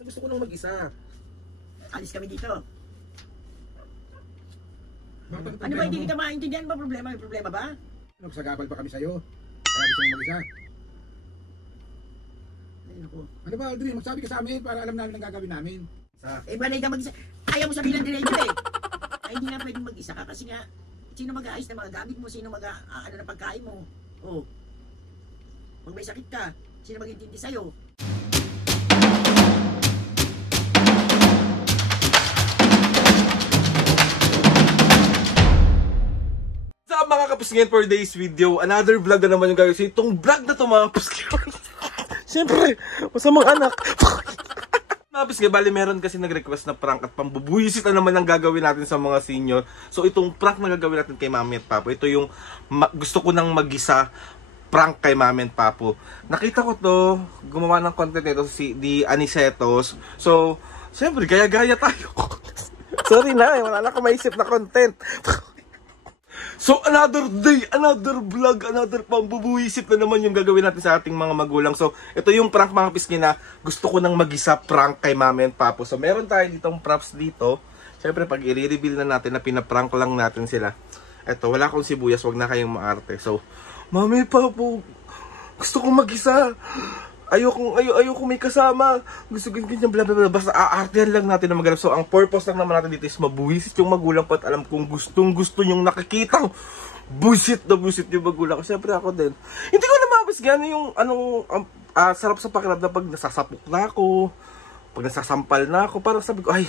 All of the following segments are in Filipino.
Gusto ko nang mag-isa. Alis kami dito. Bakit Ano ba, hindi kita maintindihan ba problema? May problema ba? Nagsagabal pa kami sa'yo. Kaya gusto mo mag-isa. Ay, naku. Ano ba, Aldrin? Magsabi ka sa amin para alam namin ang gagawin namin. Eh, balay ka mag-isa. Ayaw mo sabihin ng diretso eh. Ay, hindi nga pwedeng mag-isa ka kasi nga, sino mag-aayos ng mga gamit mo? Sino ano ng pagkain mo? Oh. Pag may sakit ka, sino mag-intindi sa'yo? Sa mga kapusngin for today's video, another vlog na naman yung gagawin. So, itong vlog na to mga kapusngin. Siyempre, masamang anak. Mga kapusngin, bali meron kasi nag-request na prank at pambubuyisit na naman ang gagawin natin sa mga senior. So itong prank na gagawin natin kay Mami at Papo, ito yung gusto ko nang mag-isa prank kay Mami at Papo. Nakita ko to, gumawa ng content nito si Di Anicetos. So, siyempre, gaya-gaya tayo. Sorry na, wala na akong maisip na content. So, another day, another vlog, another pambubuisit na naman yung gagawin natin sa ating mga magulang. So, ito yung prank mga piskin na gusto ko nang mag-isa prank kay Mami and Papo. So, meron tayo ditong props dito. Siyempre, pag i-reveal na natin na pinaprank lang natin sila. Ito, wala akong sibuyas, wag na kayong maarte. So, Mami, Papo, gusto kong mag-isa. Ayoko may kasama. Gusto ganyan, bla bla bla. Basta aartehan lang natin na maganap. So, ang purpose lang naman natin dito is mabuwisit yung magulang ko at alam kong gusto yung nakikitang buwisit yung magulang ko. Siyempre ako din. Hindi ko na mabis gano'n yung sarap sa pakiramdam pag nasasapok na ako, pag nasasampal na ako. Parang sabi ko, ay,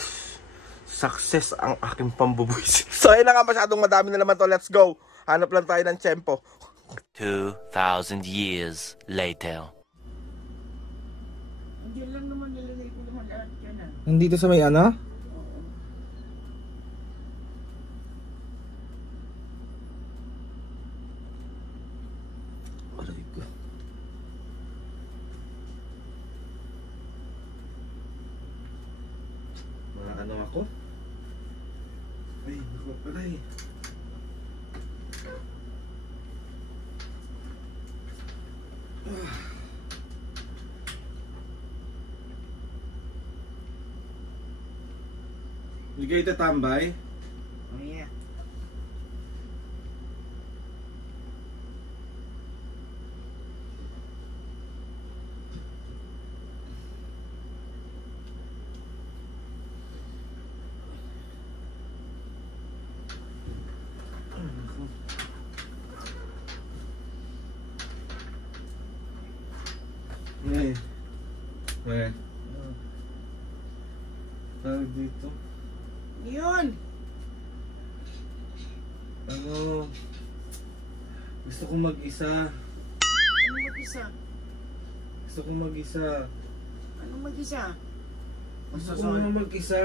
success ang aking pambubuwisit. So, ayun na nga, masyadong madami na naman to. Let's go. Hanap lang tayo ng tiyempo. 2,000 years later. Diyan lang naman nilagay ko naman lahat yan ah. Nandito sa may ano? Oo. Aray ko. Mga ano ako? Ay, naku, aray. Hindi kayo tatambay? Oh yeah. Ay. Ay. Tawag dito. Yun. Ano? Gusto kong mag-isa. Ano mag-isa? Gusto kong mag-isa. Ano mag-isa? Gusto ko nga mag-isa.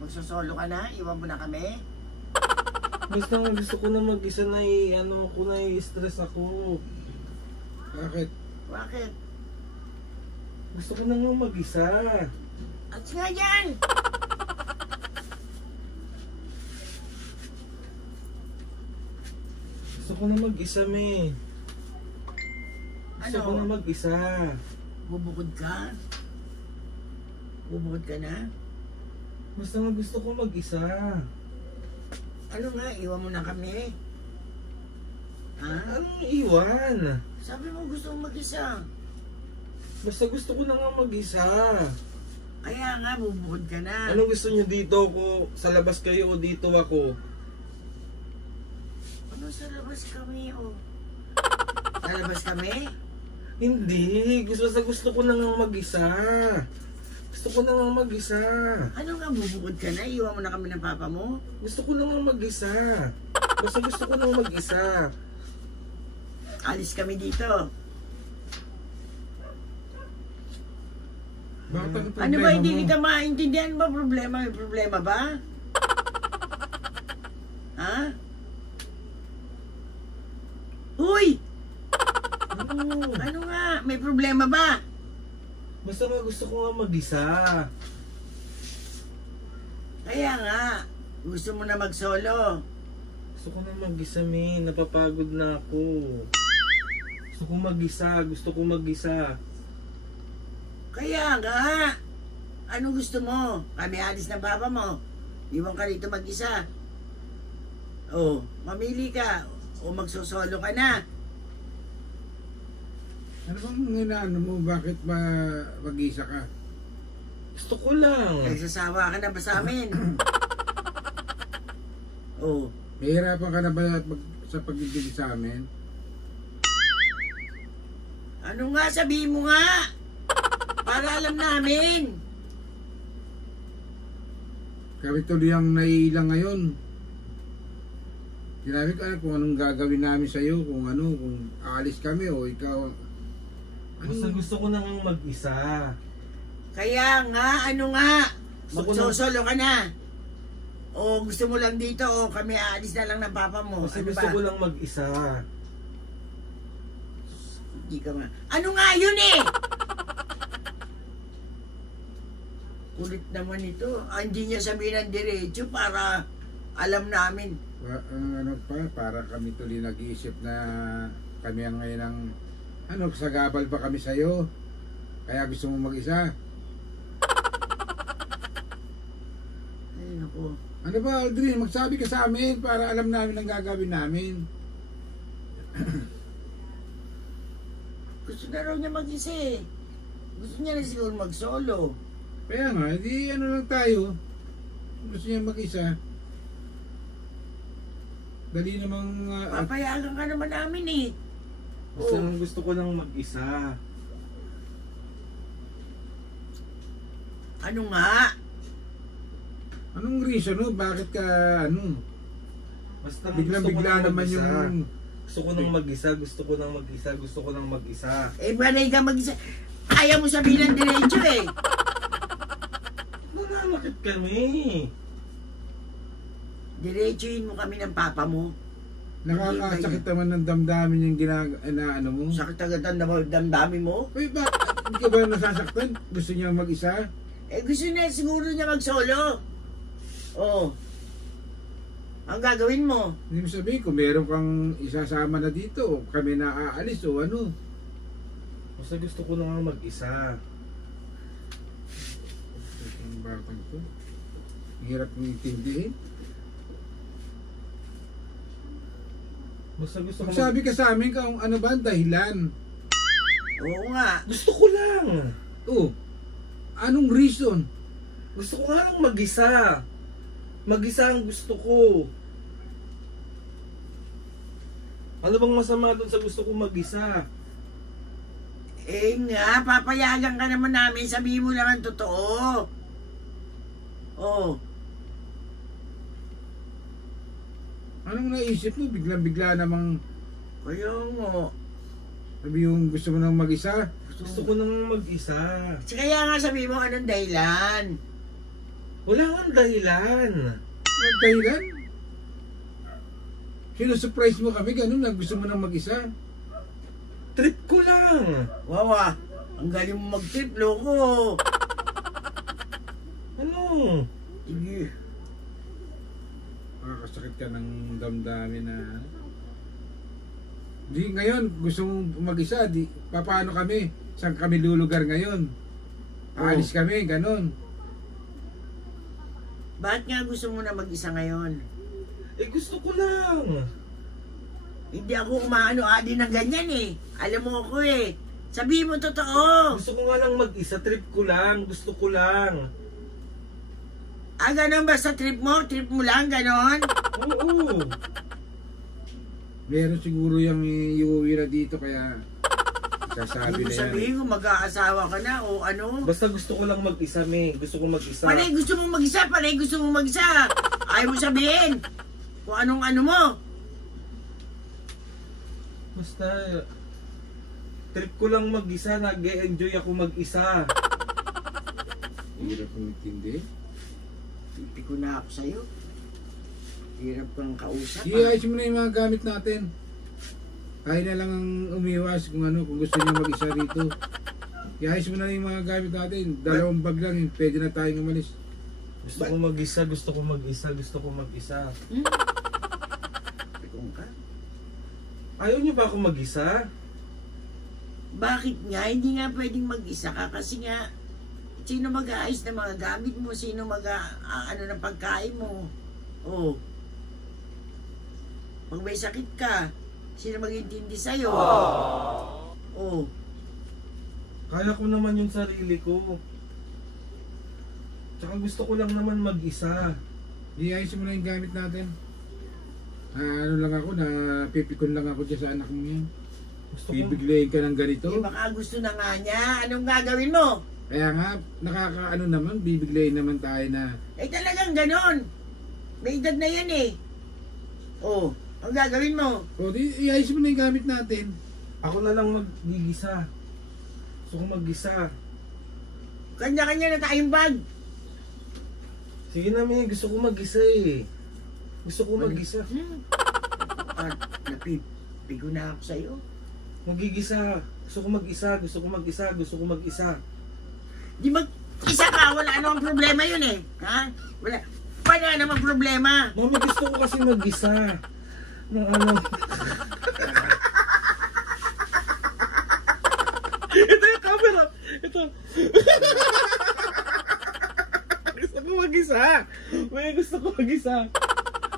Magsosolo ka na? Iwan mo na kami? Gusto ko na mag-isa na i-stress ako. Bakit? Bakit? Gusto ko na nga mag-isa. At nga yan! Gusto ko na mag-isa, me. Gusto Ano? ko na mag-isa. Bubukod ka? Bubukod ka na? Basta nga gusto ko mag-isa. Ano nga? Iwan mo na kami? Ha? Anong iwan? Sabi mo gusto mong mag-isa. Basta gusto ko na nga mag-isa. Kaya nga, bubukod ka na. Anong gusto nyo dito? Sa labas kayo o dito ako? Ano sa labas kami, oh? Sa labas kami? Hindi. Gusto ko na nga mag-isa. Gusto ko na nga mag-isa. Ano nga, bubukod ka na? Iwan mo na kami ng papa mo? Gusto ko na nga mag-isa. Basta gusto ko na nga mag-isa. Alis kami dito. Bakit Ano ba, hindi kita maintindihan ba? Problema? May problema ba? Ha? Uy! Ano nga? May problema ba? Basta nga gusto ko nga mag-isa. Kaya nga, gusto mo na mag-solo. Gusto ko na mag-isa, me. Napapagod na ako. Gusto ko mag-isa. Gusto ko mag-isa. Kaya nga, Anong gusto mo? Kami alis ng papa mo. Iwan ka rito mag-isa. Oh, mamili ka. O magsosolo ka na. Ano bang inaano mo? Bakit ba mag-isa ka? Gusto ko lang. Nagsasawa ka na ba sa amin? Oh, Mahirapan ka na ba sa pag-ibig sa amin? ano nga? Sabihin mo nga. Para alam namin. Kami tuloy ang naiilang ngayon. Sinabi ko kung anong gagawin namin sa'yo, kung aalis kami o ikaw. Basta gusto ko nang mag-isa. Kaya nga, ano nga? Gusto ko na- Magsosolo ka na. O gusto mo lang dito o kami aalis na lang ng papa mo. Kasi Ano gusto ba? ko lang mag-isa. Hindi ka nga. Ano nga yun eh? Kulit naman ito. Hindi niya sabihin ng diretso para alam namin. Para kami tuloy nag-iisip na kami ang ngayon ang sagabal pa kami sa'yo. Kaya gusto mo mag-isa. Ay, naku. Ano ba, Aldrin? Magsabi ka sa amin para alam namin ang gagawin namin. Gusto na raw niya mag-isa eh. Gusto niya na siguro mag-solo. Kaya nga, di lang tayo. Gusto niya mag-isa. Dali namang... Papayagan ka naman namin eh. Basta Oh. gusto ko lang mag-isa. Ano nga? anong reason, no? Bakit ka, Basta biglang-bigla gusto ko naman mag-isa. yung... Gusto ko nang mag-isa, gusto ko nang mag-isa, gusto ko nang mag-isa. Eh, banay ka mag-isa. Ayaw mo sabihin ng diretso eh. Nananakit kami. Diretsuhin mo kami ng papa mo. Nakakasakit naman ng damdamin yung mo. Sakit agad ang damdamin mo. Uy, hindi ka ba nasasaktan? Gusto niya mag-isa? Eh, gusto niya siguro niya mag-solo. Oh. Ang gagawin mo? Hindi mo sabihin kung meron kang isasama na dito o kami na aalis o ano. Basta gusto ko na nga mag-isa. Ang batang to. Ang hirap mong intindihin. Basta gusto ko Magsabi ka sa amin kung ano ba ang dahilan. Oo nga. Gusto ko lang. Oh, anong reason? Gusto ko nga lang mag-isa. Mag-isa ang gusto ko. Ano bang masama doon sa gusto ko mag-isa? Eh nga, papayagan ka naman namin. Sabihin mo lang ang totoo. Oh. Anong naisip mo? Biglang-bigla namang Kaya nga. sabi yung gusto mo nang mag-isa? Gusto ko nang mag-isa. Kaya nga sabihin mo anong dahilan. Wala nga dahilan. Anong dahilan? Sinusurprise mo kami, ganun na gusto mo nang mag-isa? Trip ko lang. Wawa, ang galing mo mag-trip, loko. Ano? Sige. Makakasakit ka ng damdamin na... Di ngayon, gusto mong mag-isa, paano kami? Saan kami lulugar ngayon? Aalis kami, ganun. Bakit nga gusto mo na mag-isa ngayon? Eh gusto ko lang. Hindi ako umaano-adi ng ganyan eh. Alam mo ako eh. Sabihin mo totoo. Gusto ko nga lang mag-isa. Trip ko lang. Gusto ko lang. Ah, ganon ba sa trip mo? Trip mo lang, ganon? Oo. Meron siguro yung iuwi na dito kaya sasabi Hindi mo na yan. sabihin kung mag-aasawa ka na o ano. Basta gusto ko lang mag-isa, me. Gusto ko mag-isa. Panay gusto mong mag-isa, panay gusto mong mag-isa. Ayaw mo sabihin kung anong ano mo. Basta trip ko lang mag-isa. Nag-e-enjoy ako mag-isa. Hirap kong intindi. Pipi ko na ako sa'yo. Hirap kang kausap. Sige, ayos mo na yung mga gamit natin. Tayo na lang ang umiwas kung gusto niyo mag-isa rito. Iayos mo na yung mga gamit natin. 2 bag lang, pwede na tayong umalis. Gusto ko mag-isa. Gusto ko mag-isa. Gusto ko mag-isa. Pikong ka. Ayaw niyo ba ako mag-isa? Bakit nga? Hindi nga pwedeng mag-isa ka kasi nga Sino mag-aayos ng mga gamit mo? Sino ano ng pagkain mo? Oh. Pag may sakit ka, sino mag-intindi sa'yo? Oh. Kaya ko naman yung sarili ko. Tsaka gusto ko lang naman mag-isa. Iayos mo na yung gamit natin. Ano lang ako, napipikon lang ako dyan sa anak mo yan. Gusto ko. Bibiglayin ka ng ganito. Eh, baka gusto na nga niya. Anong gagawin mo? Kaya nga, nakakaano naman, bibiglayin naman tayo na. Eh, talagang ganon. May edad na yan eh. Oh, ang gagawin mo? O, di, iayos mo na yung gamit natin. Ako na lang mag-igisa. Gusto ko mag-isa. Kanya-kanya na tayong bag. Sige na, May. Gusto ko mag-isa eh. Gusto ko mag-isa. Napipigo na ako sa'yo. Magigisa. Gusto ko mag-isa. Gusto ko mag-isa. Gusto ko mag-isa. Di mag-isa ka, wala namang problema yun eh. Ha? Wala namang problema. Mama, gusto ko kasi mag-isa. Ng ano. Ito yung camera. Ito. Gusto ko mag-isa. May gusto ko mag-isa.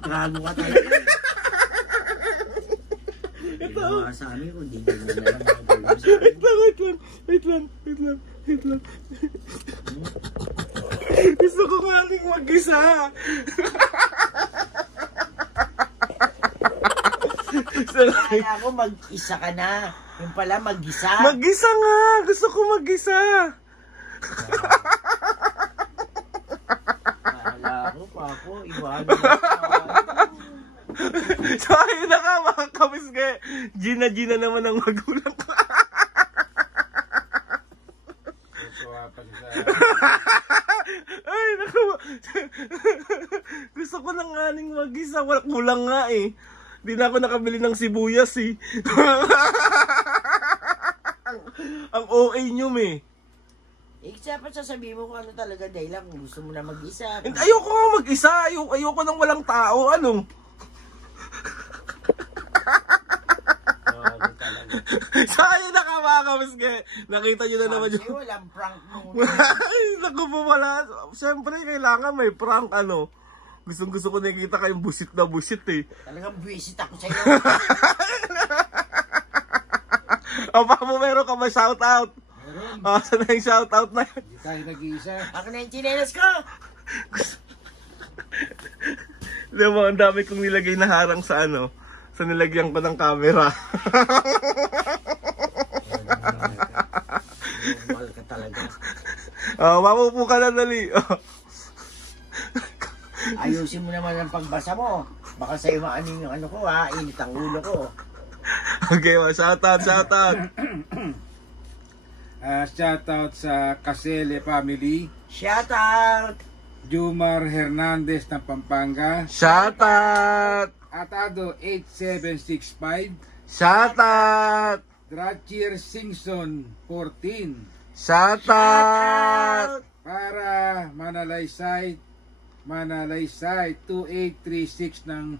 Gago ka talaga. Ito. Hindi mga sa amin kung di nyo na lang mga gawin sa amin. Wait lang. Gusto ko nga rin mag-isa. Kaya ako mag-isa ka na. Yung pala mag-isa. Mag-isa nga. Gusto ko mag-isa. Kala ko, Papo, iwanan mo sa So ayun na nga mga kabisge. Gina naman ang magulang ko. Ay naku. Gusto ko na nga ning mag-isa. Kulang nga eh. Di na ako nakabili ng sibuyas eh. Ang OA nyo eh. dapat sasabihin mo kung ano talaga dahilan kung gusto mo na mag-isa. Ayoko nga mag-isa. Ayoko nang walang tao. Ano? Sa'yo na ka mga kamiske. Nakita nyo na naman Kasi yung... walang prank mo. Ay, naku po wala. Siyempre, kailangan may prank, ano. Gustong-gusto ko nakikita kayong busit na busit eh. Talagang visit ako sa'yo. Aba mo, meron ka ba shoutout? Meron. Saan na yung shoutout na yun? Hindi tayo nag-iisa. Ako na yung chinelas ko. Di ba, ang dami kong nilagay na harang sa ano. Sa nilagyan ko ng camera. Normal ka talaga. Mapupo ka na dali. Ayusin mo naman ang pagbasa mo. Baka sa'yo maaning yung ano ko ha. Init ang ulo ko. Okay, shoutout. Shoutout sa Casele family. Shout out! Jumar Hernandez ng Pampanga. Shoutout. Atado 8765. Shoutout. Drachir Singson 14. Shoutout. Para Manalaysay 2836 ng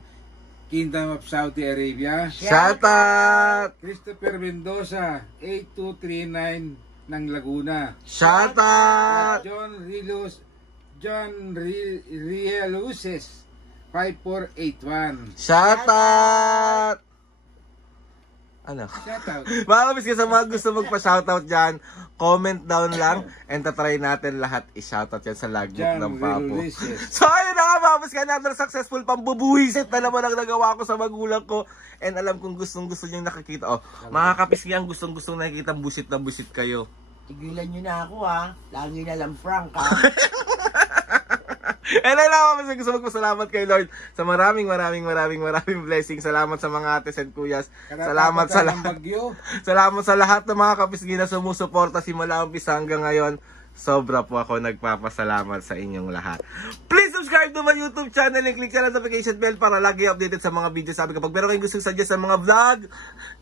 Kingdom of Saudi Arabia. Shoutout. Christopher Mendoza 8239 ng Laguna. Shoutout. John Rieluces 5481. Shoutout. Ano? Shoutout. Mga kabis ka sa mga gusto magpa-shoutout dyan, comment down lang and tatry natin lahat i-shoutout yan sa logbook John ng Papo. Rieluces. So ayun na nga mga kabis ka, another successful pambubuhisit na naman ang nagawa ko sa magulang ko and alam kong gustong gusto nyo nakakita. Oh, mga kapis ka, gustong nakikita busit na busit kayo. Tigilan nyo na ako ha. Lagi na lang prank ha. And I love gusto magpasalamat kay Lord sa maraming blessings. Salamat sa mga ates and kuyas. Salamat sa lahat. Salamat sa lahat ng mga kapisgi na sumusuporta simula umpisa hanggang ngayon. Sobra po ako nagpapasalamat sa inyong lahat. Please subscribe to my YouTube channel and click the notification bell para lagi updated sa mga videos. Sabi kapag meron kayong gusto suggest sa mga vlog,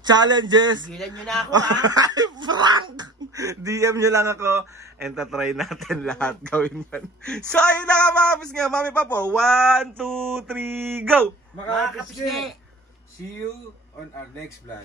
challenges, Tigilan nyo na ako ha. prank, DM nyo lang ako and tatry natin lahat gawin yan. So ayun na nga mga kapis nga, mami pa po. 1, 2, 3, go! Mga Mga kapiske, kapiske. see you on our next vlog.